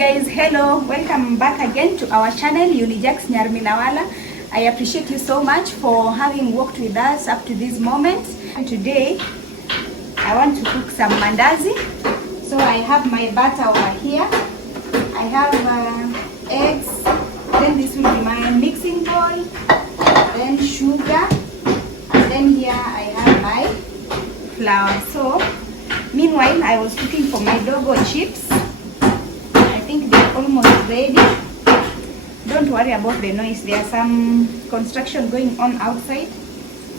guys, hello, welcome back again to our channel Unijax Nyarminawala. I appreciate you so much for having worked with us up to this moment. And today I want to cook some mandazi. So I have my butter over here, I have eggs, then this will be my mixing bowl, then sugar, and then here I have my flour. So meanwhile I was cooking for my dogo chips. I think they're almost ready. Don't worry about the noise, there's some construction going on outside,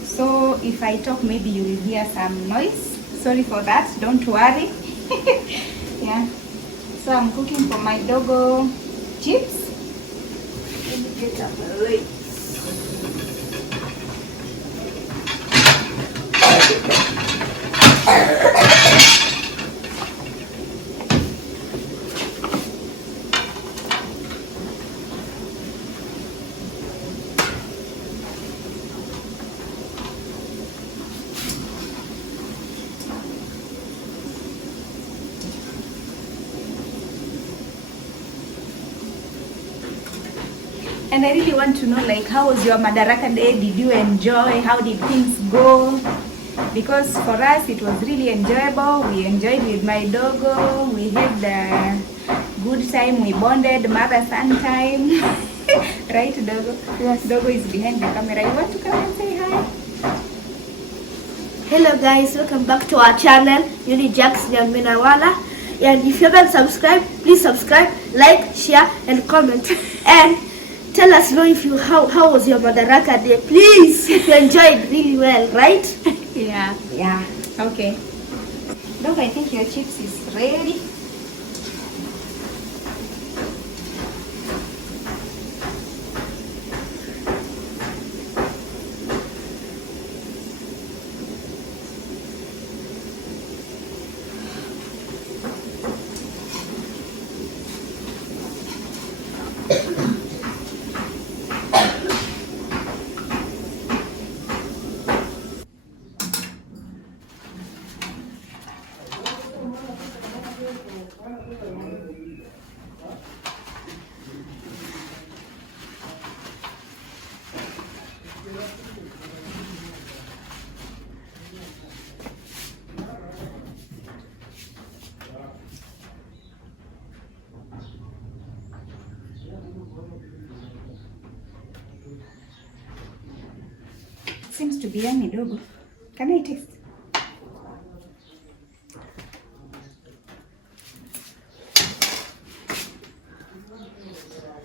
so if I talk maybe you will hear some noise. Sorry for that, don't worry. Yeah, so I'm cooking for my dogo chips. Let me get up the light. And I really want to know, like, how was your Madaraka day? Did you enjoy? How did things go? Because for us it was really enjoyable. We enjoyed with my dogo. We had a good time. We bonded, mother-son time. Right, dogo? Yes. Dogo is behind the camera. You want to come and say hi? Hello guys, welcome back to our channel Unijax Nyarminawala. And if you haven't subscribed, please subscribe, like, share, and comment. And tell us know if you how was your Madaraka day, please. If you enjoyed really well, right? Yeah. Yeah. Okay. Dogo, I think your chips is ready. Seems to be yummy, dogo. Can I taste?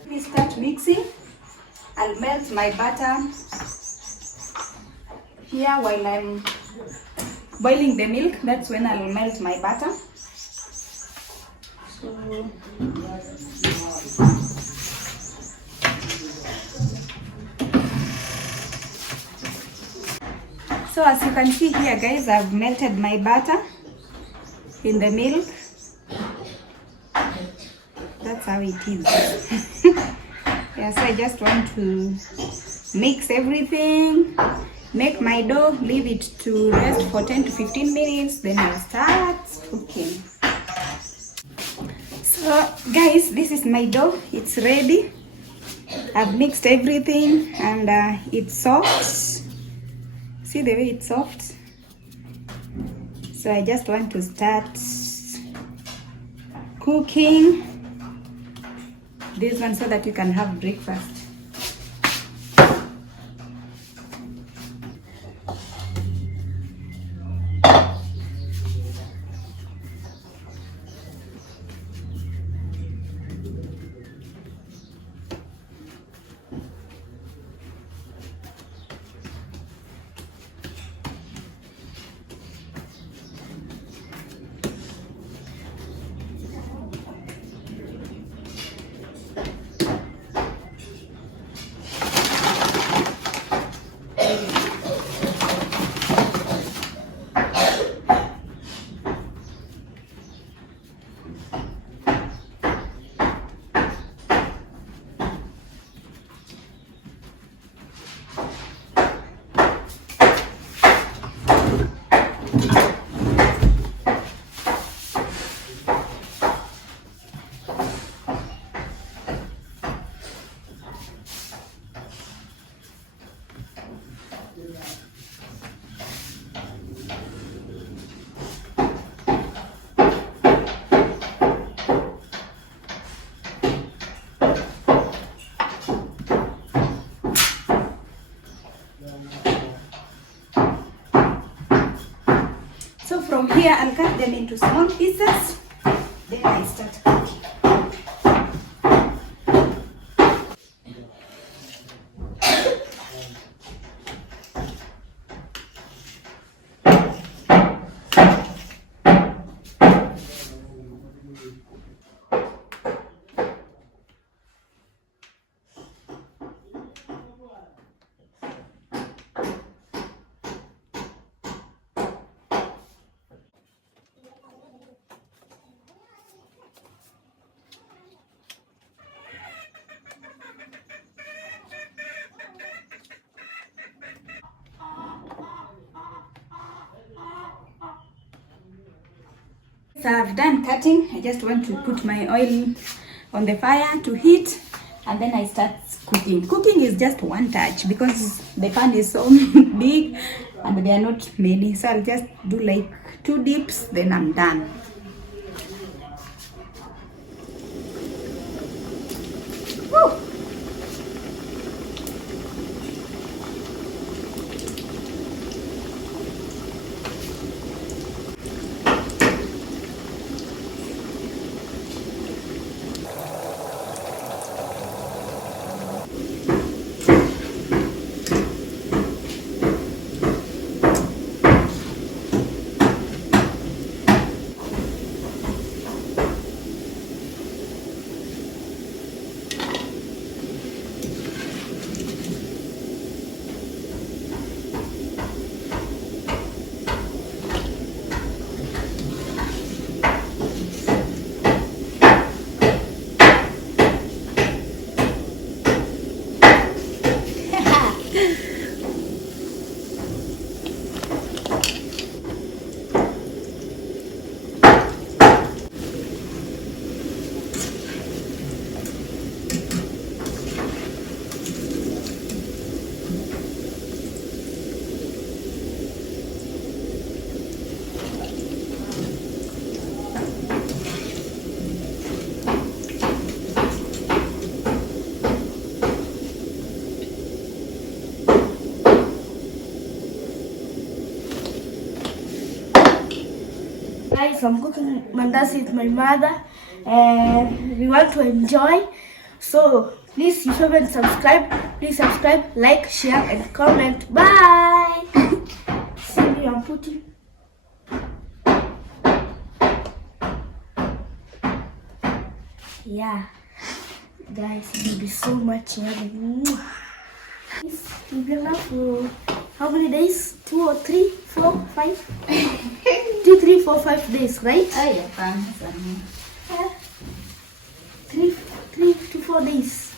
Please start mixing. I'll melt my butter here while I'm boiling the milk. That's when I'll melt my butter. So as you can see here, guys, I've melted my butter in the milk. That's how it is. Yeah, so I just want to mix everything, make my dough, leave it to rest for 10 to 15 minutes, then I'll start cooking. So guys, this is my dough, it's ready. I've mixed everything and it's soft. See the way it's soft? So I just want to start cooking this one so that you can have breakfast. here, I'll cut them into small pieces. Then I start cooking. So I've done cutting. I just want to put my oil on the fire to heat, and then I start cooking. Cooking is just one touch because the pan is so big and there are not many. So I'll just do like 2 dips, then I'm done. Woo! Guys, I'm cooking mandazi with my mother and we want to enjoy. So please, if you haven't subscribed, please subscribe, like, share and comment. Bye. See me, I'm putting. Yeah, guys, it will be so much yummy. This will be enough for how many days? 2 or 3, 4, 5? 2, 3, 4, 5 days, right? Oh yeah, fun. 3 to 4 days.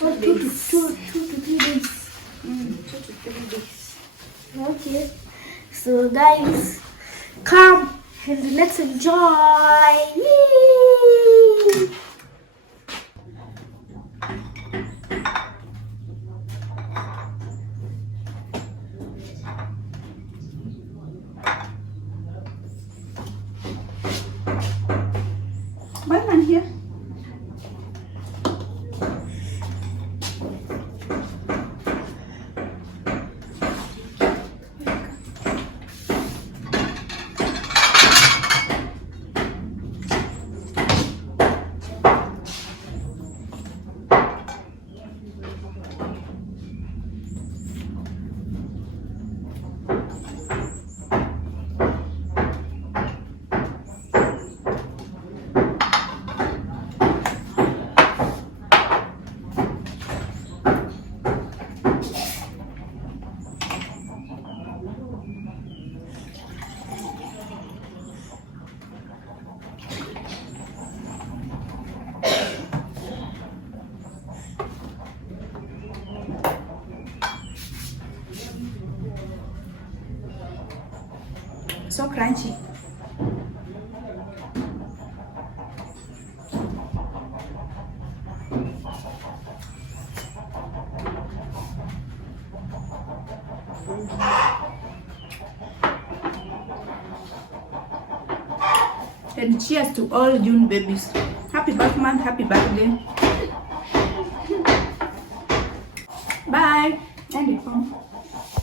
Or 2 to 3 days. 2 to 3 days. Okay. So guys, come and let's enjoy. Yay! One man here. So crunchy. And cheers to all June babies. Happy birth month, happy birthday. Bye. End it.